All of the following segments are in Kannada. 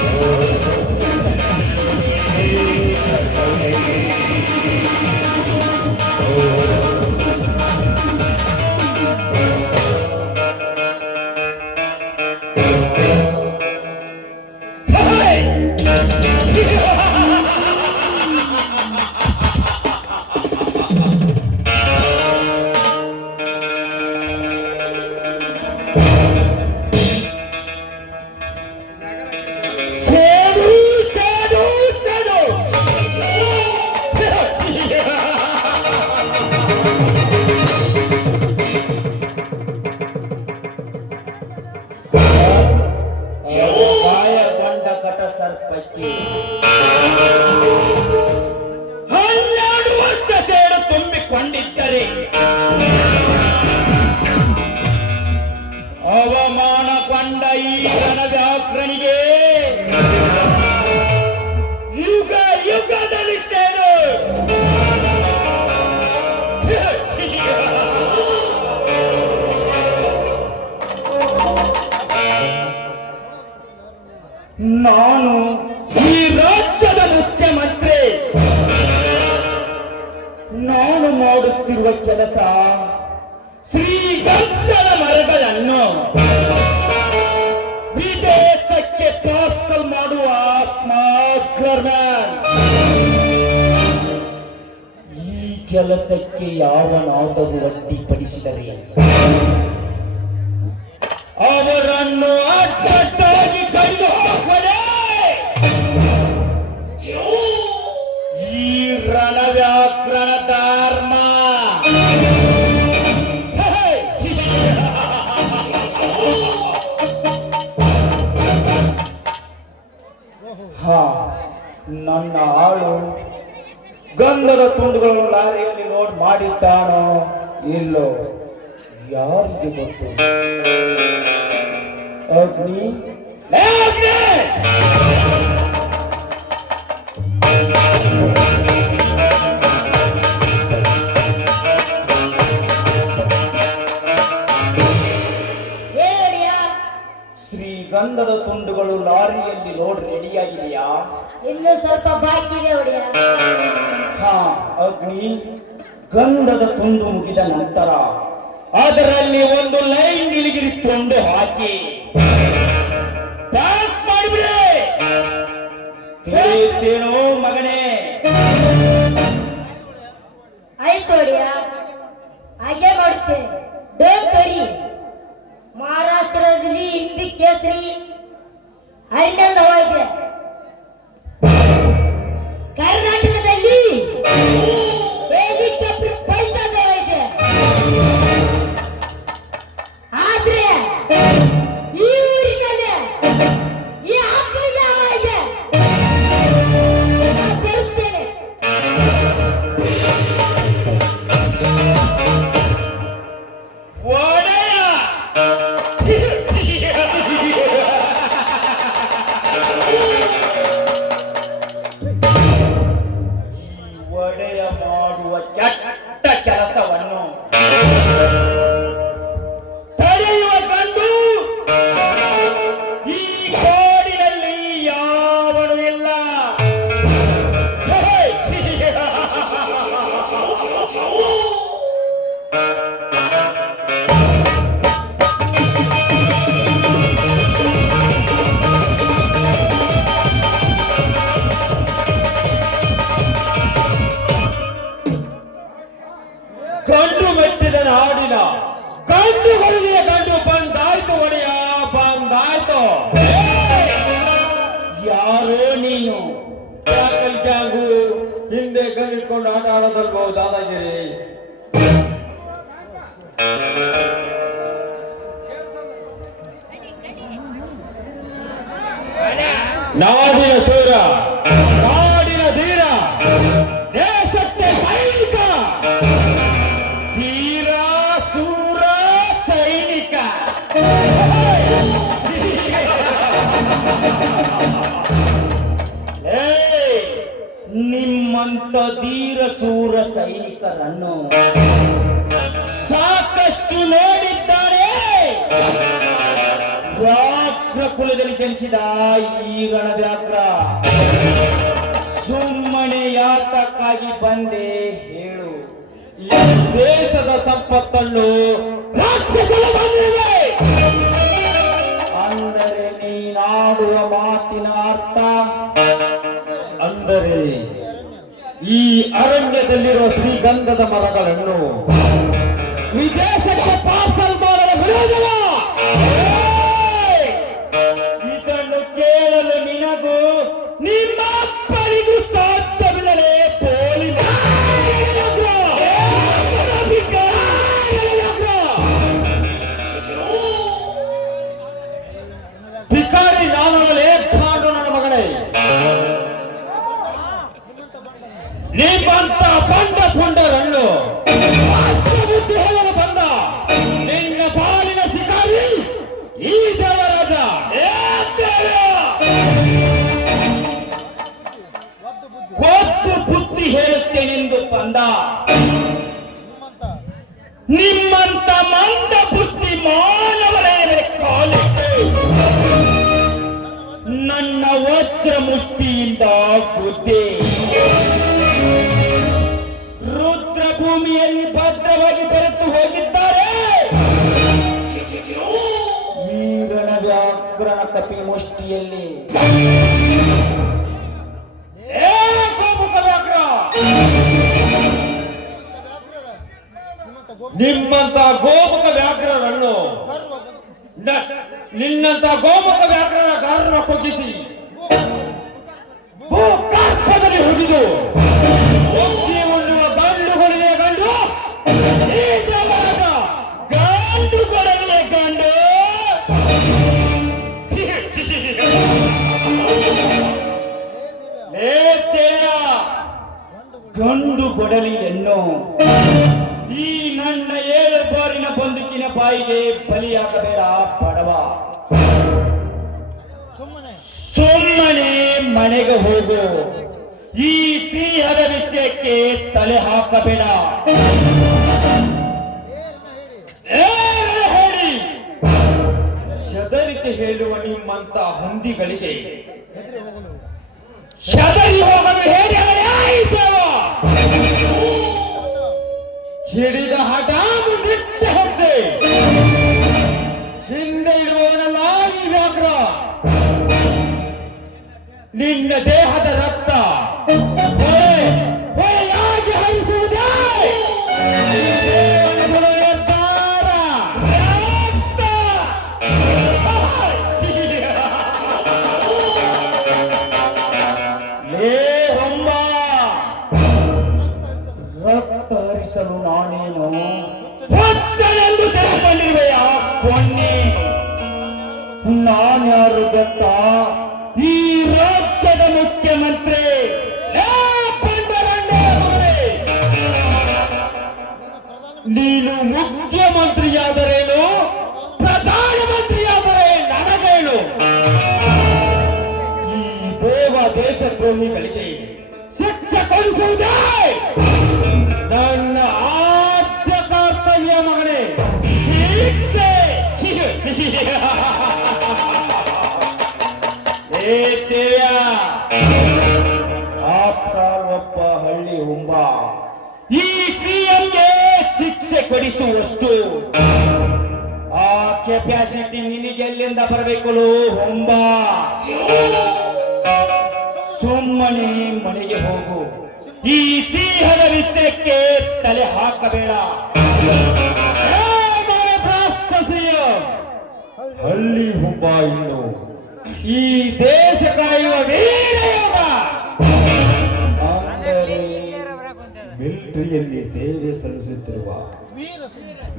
Oh. ಈ ರಣವ್ಯಾಘ್ರನಿಗೆ ಯುಗ ಯುಗದಲ್ಲಿ ಸೇಡು ನಾನು ಈ ರಾಜ್ಯದ ಮುಖ್ಯಮಂತ್ರಿ. ನಾನು ಮಾಡುತ್ತಿರುವ ಕೆಲಸ ಶ್ರೀಗಂಧದ ಮರಗಳನ್ನು. ಸ್ಮಾಗ್ಲರ್ ಈ ಕೆಲಸಕ್ಕೆ ಯಾವ ಯಾವನಾದರೂ ಅಡ್ಡಿಪಡಿಸಿದರೆ ಅವರನ್ನು ಅಡ್ಡಡ್ಡಾಗಿ ಕೈದು ಹಾಕದೆ ಈ ರಣವ್ಯಾಕರಣ ಧರ್ಮ. ನನ್ನ ಆಳು. ಗಂಧದ ತುಂಡುಗಳನ್ನು ಲಾರಿಯಲ್ಲಿ ಲೋಡ್ ಮಾಡಿದ್ದಾನೋ ಇಲ್ಲೋ? ಯಾರಿಗೆ ಗೊತ್ತು? ಅಗ್ನಿ! ಶ್ರೀಗಂಧದ ತುಂಡುಗಳು ಲಾರಿಯಲ್ಲಿ ಲೋಡ್ ರೆಡಿಯಾಗಿದೆಯಾ? ಇನ್ನು ಸ್ವಲ್ಪ ಬಾಕಿ ಇದೆ ಒಡೆಯ. ಹಾ ಅಗ್ನಿ ಗಂಧದ ತುಂಡು ಮುಗಿದ ನಂತರ ಅದರಲ್ಲಿ ಒಂದು ಲೈನ್ ನಿಲಿಗಿರಿ ತುಂಡು ಹಾಕಿ ಗಂಡು ಮೆಟ್ಟಿದ ಹಾಡಿನ. ಕಂಡು ಹೊಡೆದಿನ ಕಂಡು ಬಂದಾಯ್ತು ಒಡೆಯ, ಬಂದಾಯ್ತು. ಯಾರೋ ನೀನು. ಹಿಂದೆ ಕಲಿತ್ಕೊಂಡು ಆಟ ಆಡೋದಲ್ಬಹುದು ದಾದಾಗಿರಿ? ಸಾಕಷ್ಟು ನೋಡಿದ್ದಾರೆ. ವ್ಯಾಕ್ರ ಕುಲದಲ್ಲಿ ಜನಿಸಿದ ಈ ಗಣವ್ಯಾಘ್ರ ಸುಮ್ಮನೆ ಯಾತಕ್ಕಾಗಿ ಬಂದೆ ಹೇಳು. ಈ ದೇಶದ ಸಂಪತ್ತನ್ನು ಅಂದರೆ ನೀನಾಡುವ ಮಾತಿನ ಅರ್ಥ? ಅಂದರೆ ಈ ಅರಣ್ಯದಲ್ಲಿರುವ ಶ್ರೀಗಂಧದ ಮರಗಳನ್ನು. ವಿದೇಶಕ್ಕೆ ಪಾರ್ಸಲ್ ಮಾಡಲು ವಿರೋಧವ! ಇದನ್ನು ಕೇಳಲು ನಿನಗೂ ನಿಮ್ಮ ಕೊಟ್ಟು ಬುದ್ಧಿ ಹೇಳುತ್ತೇನೆಂದು ತಂದ ನಿಮ್ಮಂತ ಮಂದ ಬುದ್ಧಿ ಮಾನವರೇ ಕಾಲಿಟ್ಟು. ನನ್ನ ವಜ್ರ ಮುಷ್ಟಿಯಿಂದ ರಣವ್ಯಾಘ್ರನ ಕಪಿ ಮುಷ್ಟಿಯಲ್ಲಿ ಏ ಗೋಮುಖ ವ್ಯಾಘ್ರ! ನಿಮ್ಮಂತ ಗೋಮುಖ ವ್ಯಾಘ್ರರನ್ನು ನಿನ್ನಂತ ಗೋಮುಖ ಗಾರರ ಕೊಗ್ಗಿಸಿ ಭೂಕಾರ್ಪದಲ್ಲಿ ಹುಗಿದು ಹೋಗು ಈ ಸಿಂಹದ ವಿಷಯಕ್ಕೆ ತಲೆ ಹಾಕಬೇಡ. ಹೇಳಿ. ಹೆದರಿಕೆ ಹೇಳುವ ನಿಮ್ಮಂತ ಹಂದಿಗಳಿಗೆ. ಹೇಳಿ ಹಿಡಿದ ಹಠಾಮು ನಿಟ್ಟ ಹೆಜ್ಜೆ ಹಿಂದೆ ಇರುವವನೆಲ್ಲ ನಿನ್ನ ದೇಹದ ರಕ್ತ. ಒಬ್ಬ ಹಳ್ಳಿ ಉಂಬ ಈ ಸಿಎಂಗೆ ಶಿಕ್ಷೆ ಕೊಡಿಸುವಷ್ಟು ಆ ಕೆಪಾಸಿಟಿ ನಿನಗೆ ಎಲ್ಲಿಂದ ಬರಬೇಕು ಹೊಂಬ? ಸುಮ್ಮನೆ ಮನೆಗೆ ಹೋಗು. ಈ ಸಿಂಹದ ವಿಷಯಕ್ಕೆ ತಲೆ ಹಾಕಬೇಡ. ಹಳ್ಳಿ ಹುಬ್ಬ ಇನ್ನು. ಈ ದೇಶ ಕಾಯುವ ವೀರಯೋಗ. ಮಿಲಿಟರಿಯಲ್ಲಿ ಸೇವೆ ಸಲ್ಲಿಸುತ್ತಿರುವ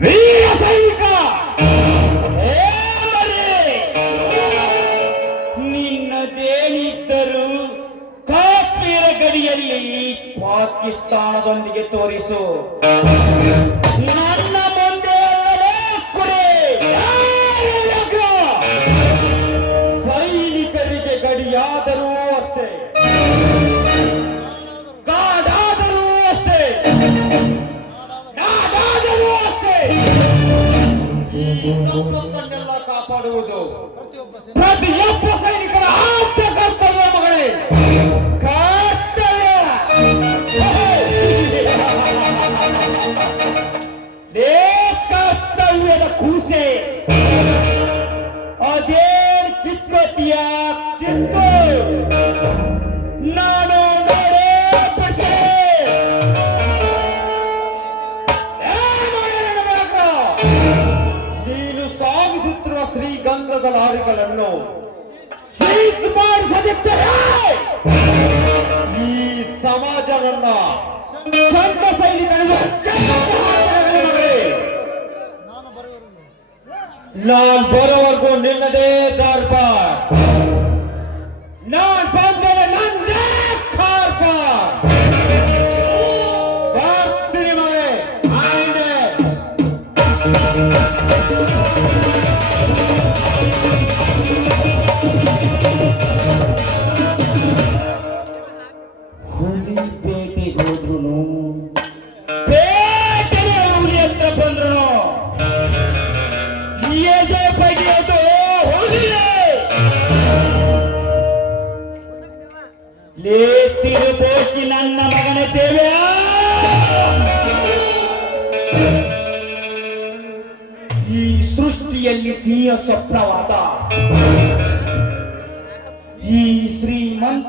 ವೀರ ಸೈನಿಕ! ನಿನ್ನದೇನಿದ್ದರೂ ಕಾಶ್ಮೀರ ಗಡಿಯಲ್ಲಿ ಪಾಕಿಸ್ತಾನದೊಂದಿಗೆ ತೋರಿಸು. ಸಮಾಜವನ್ನ ಸ್ವಂತ ಸೈನಿಕರಿಗೆ ನಾನು ಬರೋವರೆಗೂ ನಿನ್ನದೇ ದರ್ಬಾರ್.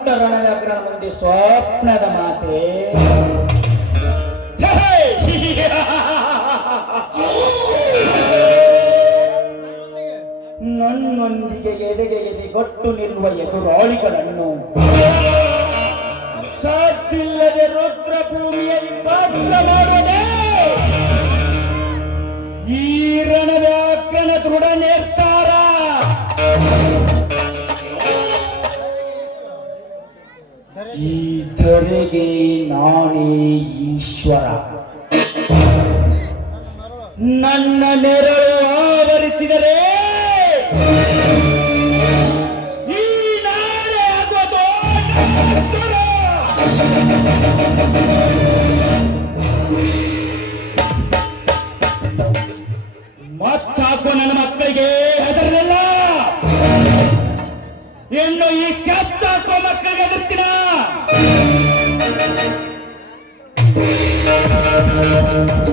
ರಣನಗರ ಮುಂದೆ ಸ್ವಪ್ನದ ಮಾತೆ. ನನ್ನೊಂದಿಗೆ ಎದೆಗೆ ಎದೆಗೊಟ್ಟು ನಿಲ್ಲುವ ಎದುರಾಳಿಗಳನ್ನು. ಸಾಧ್ಯಲ್ಲದೆ ರುದ್ರ ಭೂಮಿಯಲ್ಲಿ ಪಾತ್ರ ಮಾಡುವುದೇ ಈ ರಣವ್ಯಾಕರಣ ದೃಢ ನನ್ನ ನೆರಳು ಆವರಿಸಿದರೆ ಈ ಮಚ್ಚಾಕೋ ನನ್ನ ಮಕ್ಕಳಿಗೆ ಹೆದರಲಿಲ್ಲ. ಇನ್ನು ಈ ಕಚ್ಚಾಕೋ ಮಕ್ಕಳಿಗೆ ಹೆದರ್ತೀನ ಆ